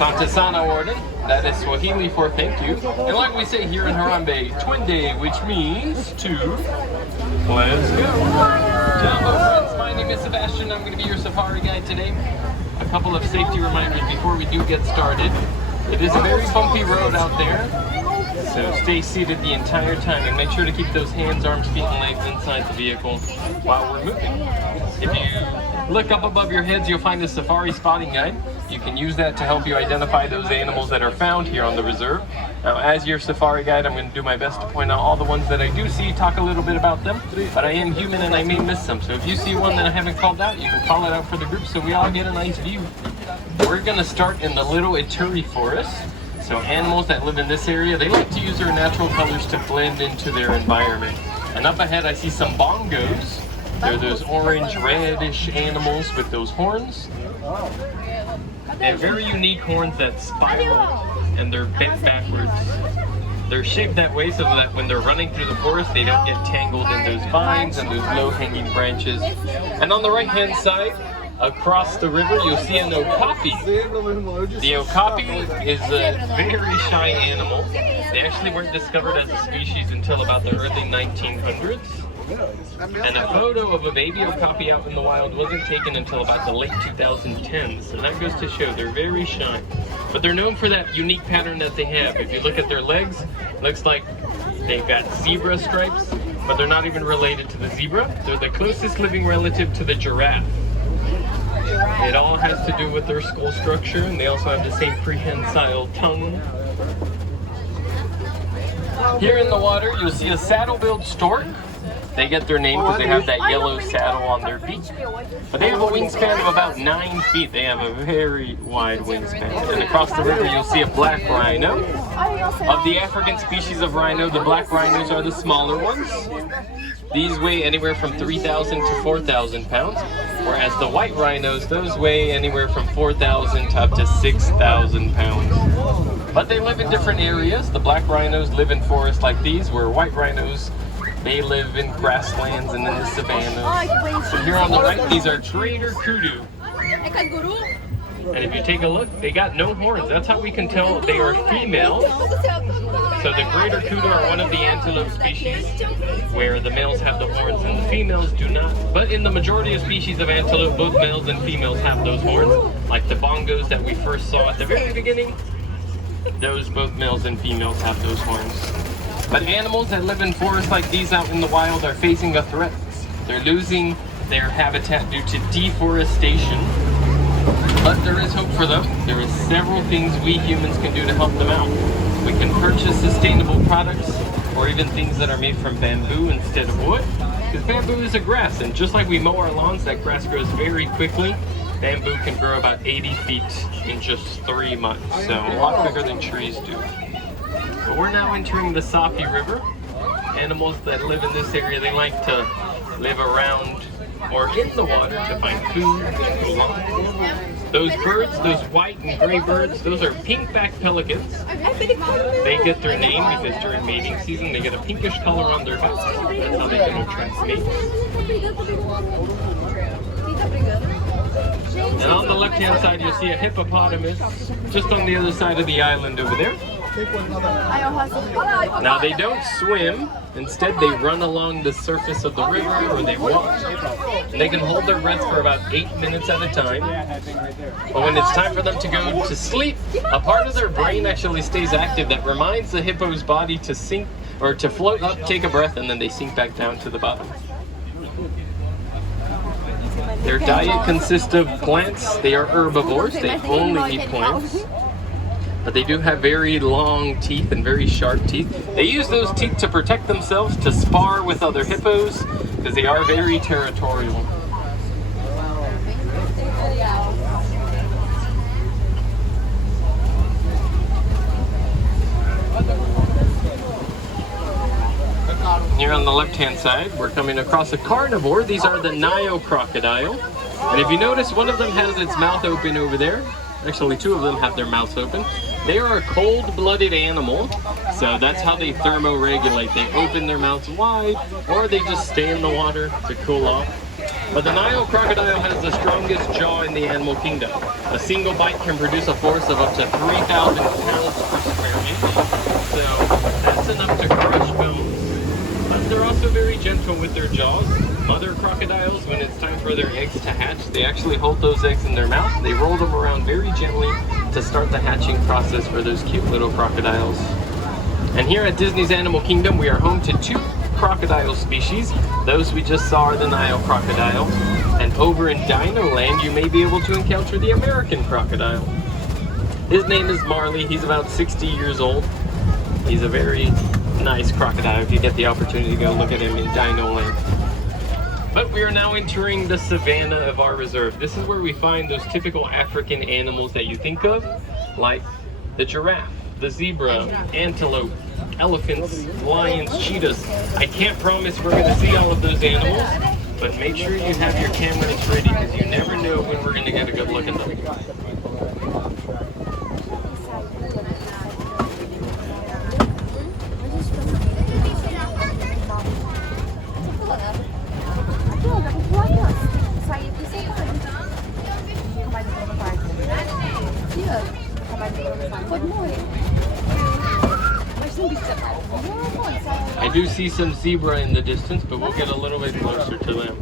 Asante Sana Warden. That is Swahili for thank you. And like we say here in Harambe, Twinde, which means two. Let's go. Hello friends, my name is Sebastian. I'm going to be your safari guide today. A couple of safety reminders before we do get started. It is a very bumpy road out there, so stay seated the entire time and make sure to keep those hands, arms, feet, and legs inside the vehicle while we're moving. If you look up above your heads, you'll find a safari spotting guide. You can use that to help you identify those animals that are found here on the reserve. Now, as your safari guide, I'm going to do my best to point out all the ones that I do see, talk a little bit about them, but I am human and I may miss some. So if you see one that I haven't called out, you can call it out for the group so we all get a nice view. We're going to start in the Little Ituri Forest. So animals that live in this area, they like to use their natural colors to blend into their environment. And up ahead, I see some bongos. They're those orange, reddish animals with those horns. They have very unique horns that spiral and they're bent backwards. They're shaped that way so that when they're running through the forest, they don't get tangled in those vines and those low-hanging branches. And on the right-hand side, across the river, you'll see an okapi. The okapi is a very shy animal. They actually weren't discovered as a species until about the early 1900s. And a photo of a baby okapi out in the wild wasn't taken until about the late 2010s. So that goes to show they're very shy. But they're known for that unique pattern that they have. If you look at their legs, looks like they've got zebra stripes, but they're not even related to the zebra. They're the closest living relative to the giraffe. It all has to do with their skull structure, and they also have the same prehensile tongue. Here in the water, you'll see a saddle-billed stork. They get their name because they have that yellow saddle on their beak. But they have a wingspan of about 9 feet. They have a very wide wingspan. And across the river, you'll see a black rhino. Of the African species of rhino, the black rhinos are the smaller ones. These weigh anywhere from 3,000 to 4,000 pounds, whereas the white rhinos, those weigh anywhere from 4,000 to up to 6,000 pounds. But they live in different areas. The black rhinos live in forests like these, where white rhinos, they live in grasslands and in the savannas. So here on the right, these are greater kudu. And if you take a look, they got no horns. That's how we can tell they are females. So the greater kudu are one of the antelope species where the males have the horns and the females do not. But in the majority of species of antelope, both males and females have those horns. Like the bongos that we first saw at the very beginning, those both males and females have those horns. But animals that live in forests like these out in the wild are facing a threat. They're losing their habitat due to deforestation. But there is hope for them. There is several things we humans can do to help them out. We can purchase sustainable products, or even things that are made from bamboo instead of wood. Because bamboo is a grass, and just like we mow our lawns, that grass grows very quickly. Bamboo can grow about 80 feet in just 3 months, so a lot quicker than trees do. But we're now entering the Safi River. Animals that live in this area, they like to live around or in the water to find food and cool off. Those birds, those white and gray birds, those are pink-backed pelicans. They get their name because during mating season they get a pinkish color on their backs. That's how they can attract mates. And on the left-hand side you'll see a hippopotamus just on the other side of the island over there. Now they don't swim, instead they run along the surface of the river or they walk. And they can hold their breath for about 8 minutes at a time. But when it's time for them to go to sleep, a part of their brain actually stays active that reminds the hippo's body to sink or to float up, take a breath, and then they sink back down to the bottom. Their diet consists of plants. They are herbivores. They only eat plants. But they do have very long teeth and very sharp teeth. They use those teeth to protect themselves, to spar with other hippos, because they are very territorial. Here on the left-hand side, we're coming across a carnivore. These are the Nile crocodile. And if you notice, one of them has its mouth open over there. Actually, two of them have their mouths open. They are a cold-blooded animal, so that's how they thermoregulate. They open their mouths wide, or they just stay in the water to cool off. But the Nile crocodile has the strongest jaw in the animal kingdom. A single bite can produce a force of up to 3,000 pounds per square inch. So that's enough to crush bones. But they're also very gentle with their jaws. Mother crocodiles, when it's time for their eggs to hatch, they actually hold those eggs in their mouth. They roll them around very gently to start the hatching process for those cute little crocodiles. And here at Disney's Animal Kingdom, we are home to 2 crocodile species. Those we just saw are the Nile crocodile. And over in Dino Land, you may be able to encounter the American crocodile. His name is Marley. He's about 60 years old. He's a very nice crocodile if you get the opportunity to go look at him in Dino Land. But we are now entering the Savannah of our reserve. This is where we find those typical African animals that you think of, like the giraffe, the zebra, antelope, elephants, lions, cheetahs. I can't promise we're going to see all of those animals, but make sure you have your cameras ready because you never know when we're going to get a good look at them. I do see some zebra in the distance, but we'll get a little bit closer to them.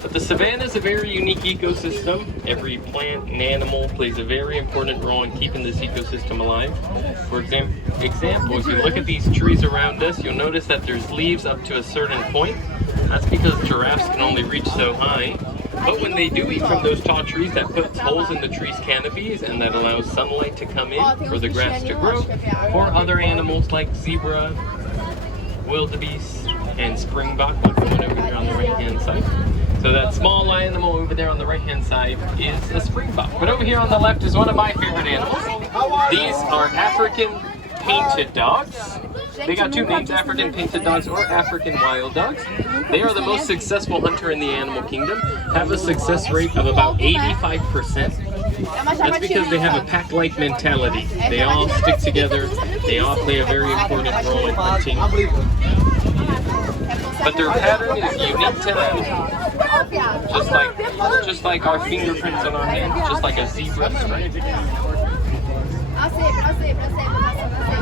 But the savannah is a very unique ecosystem. Every plant and animal plays a very important role in keeping this ecosystem alive. For example, if you look at these trees around us, you'll notice that there's leaves up to a certain point. That's because giraffes can only reach so high. But when they do eat from those tall trees, that puts holes in the tree's canopies and that allows sunlight to come in for the grass to grow, or other animals like zebra, wildebeest, and springbok, like the one over there on the right-hand side. So that small animal over there on the right-hand side is a springbok. But over here on the left is one of my favorite animals. These are African painted dogs. They got 2 names, African painted dogs or African wild dogs. They are the most successful hunter in the animal kingdom, have a success rate of about 85%. That's because they have a pack-like mentality. They all stick together, they all play a very important role in hunting. But their pattern is unique to them, just like our fingerprints on our hands, just like a zebra stripe.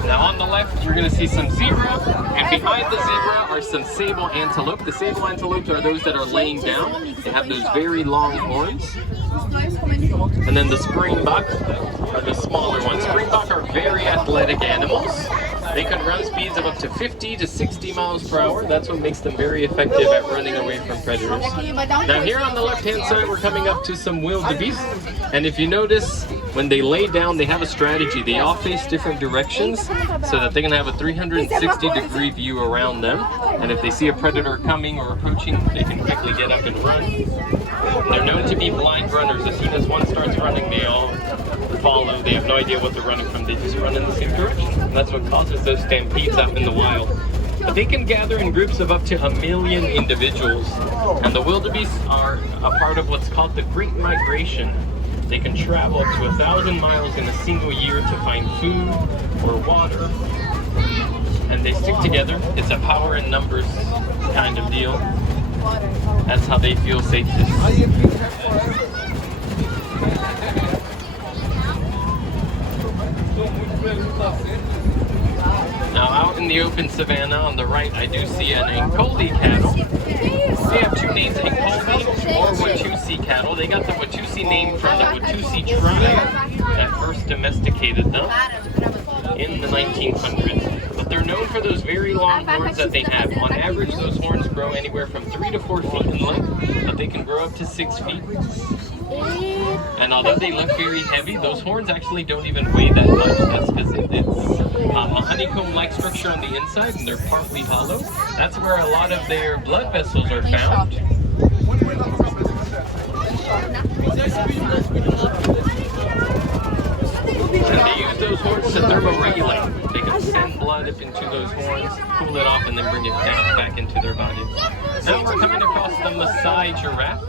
Now on the left, you're going to see some zebra, and behind the zebra are some sable antelope. The sable antelopes are those that are laying down. They have those very long horns. And then the springbok are the smaller ones. Springbok are very athletic animals. They can run speeds of up to 50 to 60 miles per hour. That's what makes them very effective at running away from predators. Now here on the left-hand side, we're coming up to some wildebeest. And if you notice, when they lay down, they have a strategy. They all face different directions so that they can have a 360-degree view around them. And if they see a predator coming or approaching, they can quickly get up and run. They're known to be blind runners. As soon as one starts running, they all follow. They have no idea what they're running from. They just run in the same direction. And that's what causes those stampedes out in the wild. But they can gather in groups of up to 1 million individuals. And the wildebeest are a part of what's called the Great Migration. They can travel up to 1,000 miles in a single year to find food or water. And they stick together. It's a power in numbers kind of deal. That's how they feel safest. Now out in the open savanna on the right, I do see an Ankole cattle. They have 2 names, Ankole or Watusi cattle. They got the Watusi name from the Watusi tribe that first domesticated them in the 1900s. But they're known for those very long horns that they have. On average, those horns grow anywhere from 3 to 4 feet in length, but they can grow up to 6 feet. And although they look very heavy, those horns actually don't even weigh that much. That's because it's a honeycomb-like structure on the inside, and they're partly hollow. That's where a lot of their blood vessels are found. And they use those horns to thermoregulate. They can send blood up into those horns, cool it off, and then bring it down back into their body. Now we're coming across the Maasai giraffe.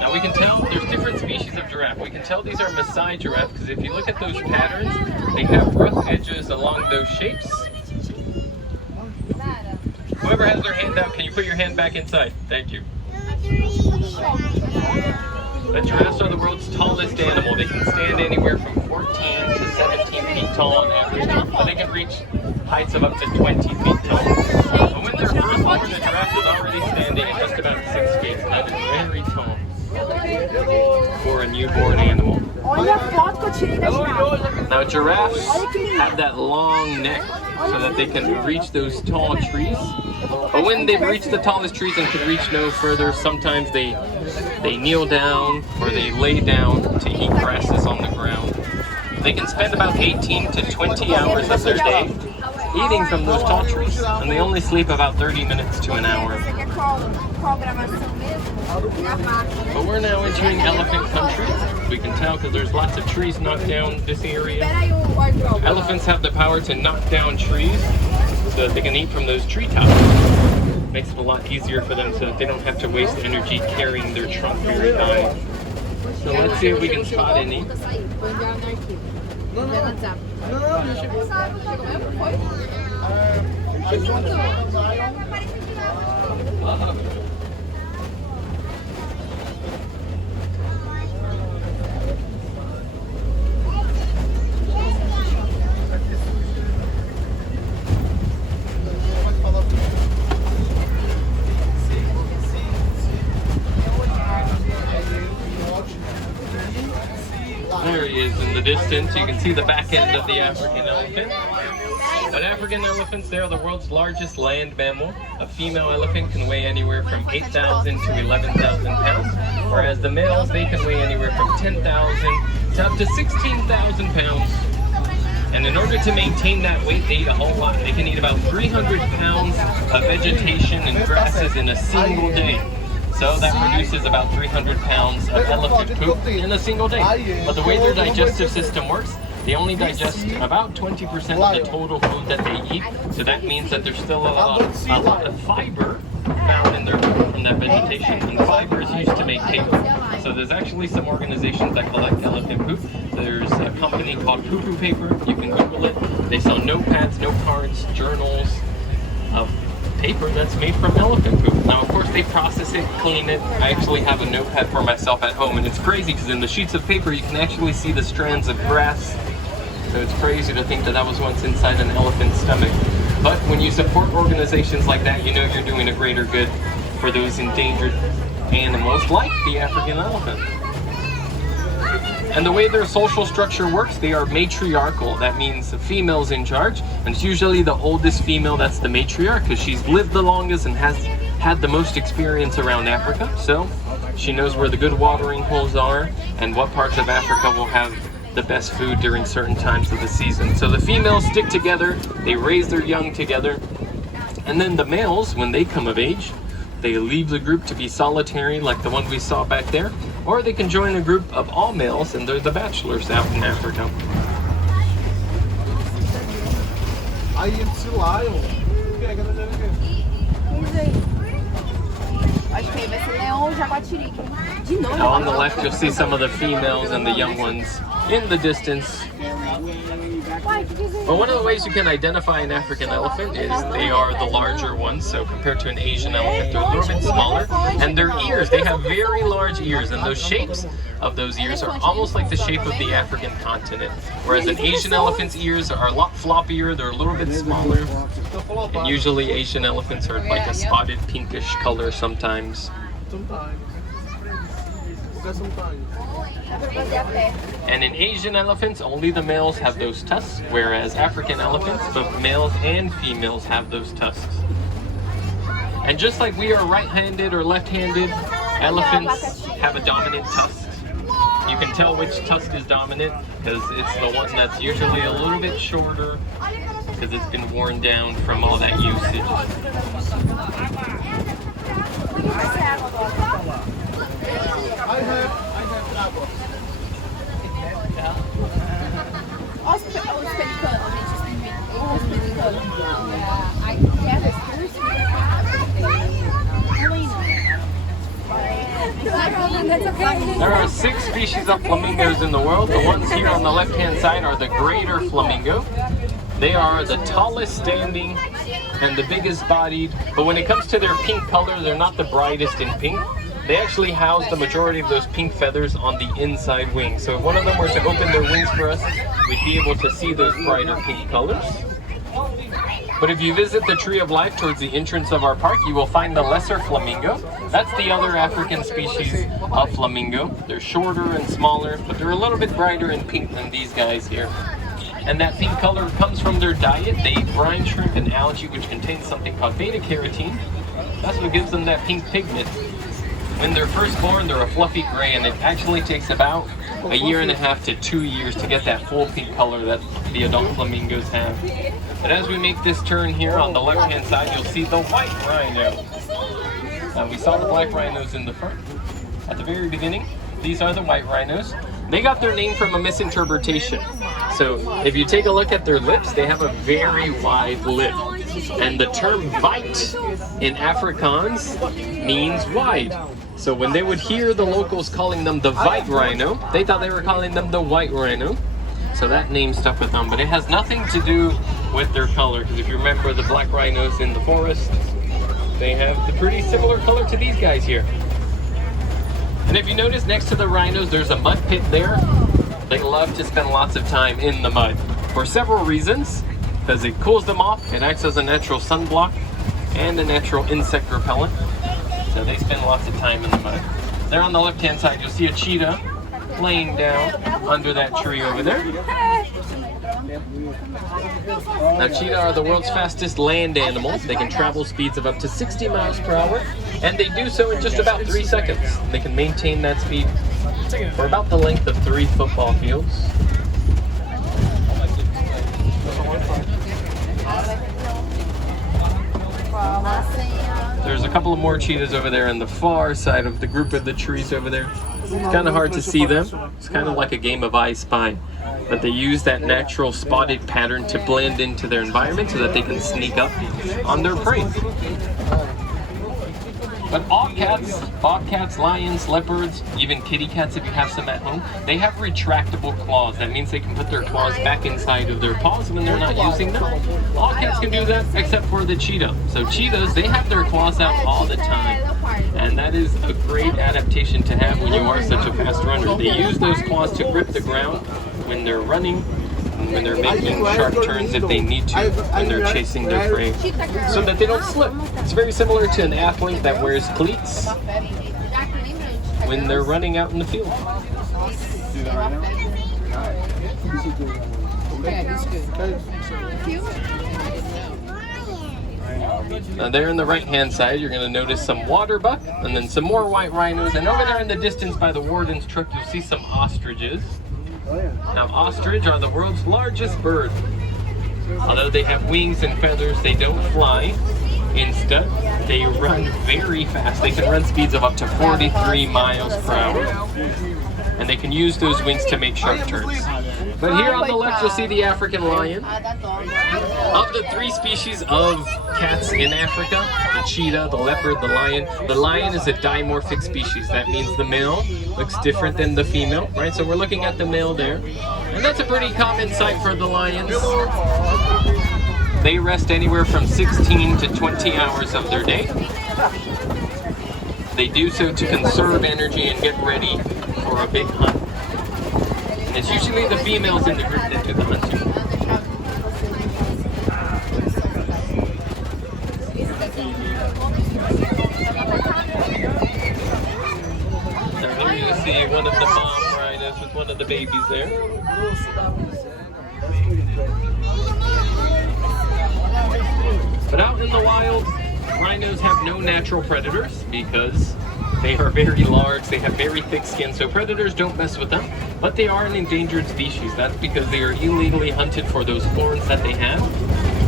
Now we can tell there's different species of giraffe. We can tell these are Maasai giraffe because if you look at those patterns, they have rough edges along those shapes. Whoever has their hand out, can you put your hand back inside? Thank you. The giraffes are the world's tallest animal. They can stand anywhere from 14 to 17 feet tall on average, but they can reach heights of up to 20 feet tall. But when they're first born, the giraffe is already standing at just about 6 feet, so that is very tall for a newborn animal. Now giraffes have that long neck so that they can reach those tall trees. But when they've reached the tallest trees and can reach no further, sometimes they kneel down or they lay down to eat grasses on the ground. They can spend about 18 to 20 hours of their day eating from those tall trees, and they only sleep about 30 minutes to an hour. But we're now entering elephant country. We can tell because there's lots of trees knocked down this area. Elephants have the power to knock down trees so that they can eat from those treetops. Makes it a lot easier for them so that they don't have to waste energy carrying their trunk very high. So let's see if we can spot any. There he is in the distance. You can see the back end of the African elephant. But African elephants, they are the world's largest land mammal. A female elephant can weigh anywhere from 8,000 to 11,000 pounds, whereas the males, they can weigh anywhere from 10,000 to up to 16,000 pounds. And in order to maintain that weight, they eat a whole lot. They can eat about 300 pounds of vegetation and grasses in a single day. So that produces about 300 pounds of elephant poop in a single day. But the way their digestive system works, they only digest about 20% of the total food that they eat. So that means that there's still a lot of fiber found in that vegetation. And fiber is used to make paper. So there's actually some organizations that collect elephant poop. There's a company called Poo Poo Paper. You can Google it. They sell notepads, note cards, journals of paper that's made from elephant poop. Now, of course, they process it, clean it. I actually have a notepad for myself at home, and it's crazy because in the sheets of paper, you can actually see the strands of grass. So it's crazy to think that that was once inside an elephant's stomach. But when you support organizations like that, you know you're doing a greater good for those endangered animals like the African elephant. And the way their social structure works, they are matriarchal. That means the female's in charge, and it's usually the oldest female that's the matriarch because she's lived the longest and has had the most experience around Africa. So she knows where the good watering holes are and what parts of Africa will have the best food during certain times of the season. So the females stick together, they raise their young together, and then the males, when they come of age, they leave the group to be solitary like the one we saw back there, or they can join a group of all males and they're the bachelors out in Africa. Now on the left you'll see some of the females and the young ones in the distance. But one of the ways you can identify an African elephant is they are the larger ones. So compared to an Asian elephant, they're a little bit smaller. And their ears, they have very large ears. And those shapes of those ears are almost like the shape of the African continent. Whereas an Asian elephant's ears are a lot floppier, they're a little bit smaller. And usually Asian elephants are like a spotted pinkish color sometimes. And in Asian elephants, only the males have those tusks, whereas African elephants, both males and females have those tusks. And just like we are right-handed or left-handed, elephants have a dominant tusk. You can tell which tusk is dominant because it's the one that's usually a little bit shorter because it's been worn down from all that usage. I have apples. There are 6 species of flamingos in the world. The ones here on the left-hand side are the greater flamingo. They are the tallest standing and the biggest bodied, but when it comes to their pink color, they're not the brightest in pink. They actually house the majority of those pink feathers on the inside wing. So if one of them were to open their wings for us, we'd be able to see those brighter pink colors. But if you visit the Tree of Life towards the entrance of our park, you will find the lesser flamingo. That's the other African species of flamingo. They're shorter and smaller, but they're a little bit brighter in pink than these guys here. And that pink color comes from their diet. They eat brine shrimp and algae, which contains something called beta-carotene. That's what gives them that pink pigment. When they're first born, they're a fluffy gray, and it actually takes about a year and a half to 2 years to get that full pink color that the adult flamingos have. But as we make this turn here on the left-hand side, you'll see the white rhino. We saw the black rhinos in the front at the very beginning. These are the white rhinos. They got their name from a misinterpretation. So if you take a look at their lips, they have a very wide lip. And the term white in Afrikaans means wide. So when they would hear the locals calling them the white rhino, they thought they were calling them the white rhino. So that name stuck with them, but it has nothing to do with their color, because if you remember the black rhinos in the forest, they have the pretty similar color to these guys here. And if you notice next to the rhinos, there's a mud pit there. They love to spend lots of time in the mud for several reasons, because it cools them off, it acts as a natural sunblock and a natural insect repellent. So they spend lots of time in the mud. There on the left-hand side, you'll see a cheetah laying down under that tree over there. Now, cheetah are the world's fastest land animals. They can travel speeds of up to 60 miles per hour, and they do so in just about 3 seconds. They can maintain that speed for about the length of 3 football fields. There's a couple of more cheetahs over there on the far side of the group of the trees over there. It's kind of hard to see them. It's kind of like a game of I Spy. But they use that natural spotted pattern to blend into their environment so that they can sneak up on their prey. But all cats, bobcats, lions, leopards, even kitty cats if you have some at home, they have retractable claws. That means they can put their claws back inside of their paws when they're not using them. All cats can do that except for the cheetah. So cheetahs, they have their claws out all the time. And that is a great adaptation to have when you are such a fast runner. They use those claws to grip the ground when they're running, and when they're making sharp turns if they need to, when they're chasing their prey, so that they don't slip. It's very similar to an athlete that wears cleats when they're running out in the field. Now there on the right-hand side, you're going to notice some water buck, and then some more white rhinos, and over there in the distance by the warden's truck, you'll see some ostriches. Now, ostrich are the world's largest bird. Although they have wings and feathers, they don't fly. Instead, they run very fast. They can run speeds of up to 43 miles per hour. And they can use those wings to make sharp turns. But here on the left, you'll see the African lion. Of the 3 species of cats in Africa, the cheetah, the leopard, the lion is a dimorphic species. That means the male looks different than the female, right? So we're looking at the male there. And that's a pretty common sight for the lions. They rest anywhere from 16 to 20 hours of their day. They do so to conserve energy and get ready for a big hunt. And it's usually the females in the group that do the hunting. Now here you see one of the mom rhinos with one of the babies there. But out in the wild, rhinos have no natural predators because they are very large, they have very thick skin, so predators don't mess with them. But they are an endangered species. That's because they are illegally hunted for those horns that they have.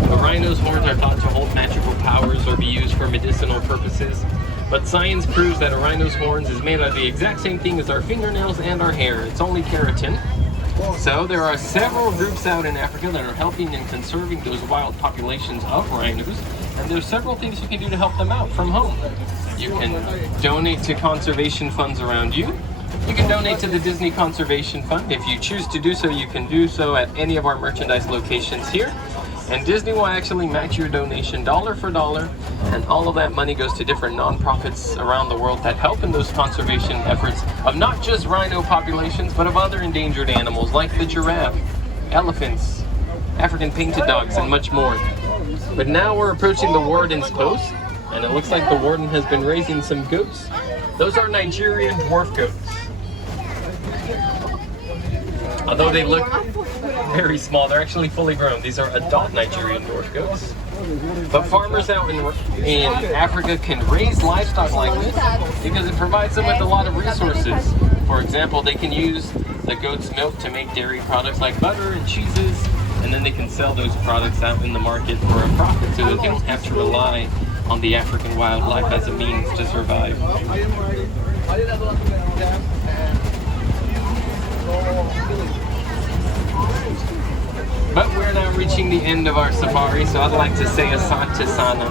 The rhino's horns are thought to hold magical powers or be used for medicinal purposes. But science proves that a rhino's horns is made out of the exact same thing as our fingernails and our hair. It's only keratin. So there are several groups out in Africa that are helping and conserving those wild populations of rhinos, and there's several things you can do to help them out from home. You can donate to conservation funds around you. You can donate to the Disney Conservation Fund. If you choose to do so, you can do so at any of our merchandise locations here. And Disney will actually match your donation dollar for dollar, and all of that money goes to different nonprofits around the world that help in those conservation efforts of not just rhino populations, but of other endangered animals like the giraffe, elephants, African painted dogs, and much more. But now we're approaching the warden's post, and it looks like the warden has been raising some goats. Those are Nigerian dwarf goats. Although they look very small, they're actually fully grown. These are adult Nigerian dwarf goats. But farmers out in Africa can raise livestock like this because it provides them with a lot of resources. For example, they can use the goat's milk to make dairy products like butter and cheeses, and then they can sell those products out in the market for a profit so that they don't have to rely on the African wildlife as a means to survive. But we're now reaching the end of our safari, so I'd like to say Asante Sana.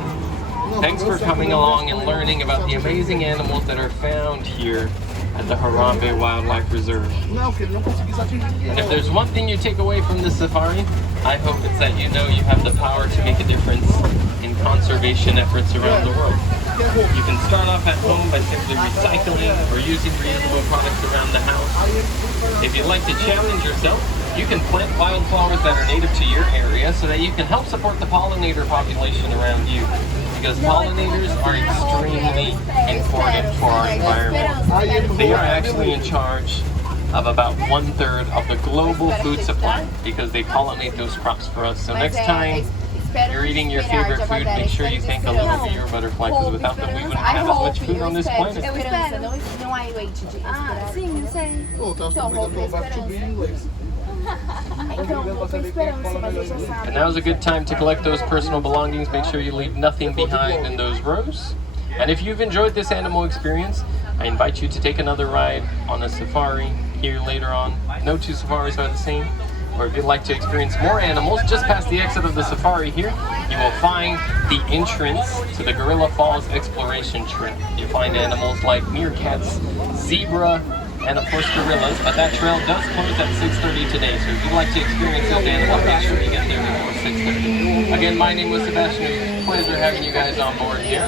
Thanks for coming along and learning about the amazing animals that are found here at the Harambe Wildlife Reserve. And if there's one thing you take away from this safari, I hope it's that you know you have the power to make a difference in conservation efforts around the world. You can start off at home by simply recycling or using reusable products around the house. If you'd like to challenge yourself, you can plant wildflowers that are native to your area so that you can help support the pollinator population around you. Because pollinators are extremely important for our environment. They are actually in charge of about 1/3 of the global food supply because they pollinate those crops for us. So next time you're eating your favorite food, make sure you thank a little bee or butterfly, because without them we wouldn't have as much food on this planet. And now's a good time to collect those personal belongings. Make sure you leave nothing behind in those rows. And if you've enjoyed this animal experience, I invite you to take another ride on a safari here later on. No two safaris are the same. Or if you'd like to experience more animals, just past the exit of the safari here, you will find the entrance to the Gorilla Falls Exploration Trail. You'll find animals like meerkats, zebra, and of course gorillas, but that trail does close at 6:30 today, so if you'd like to experience those animals, make sure you get there before 6:30. Again, my name was Sebastian. It was a pleasure having you guys on board here.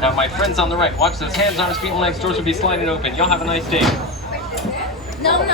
Now my friends on the right, watch those hands, arms, feet, and legs. Doors will be sliding open. Y'all have a nice day. No.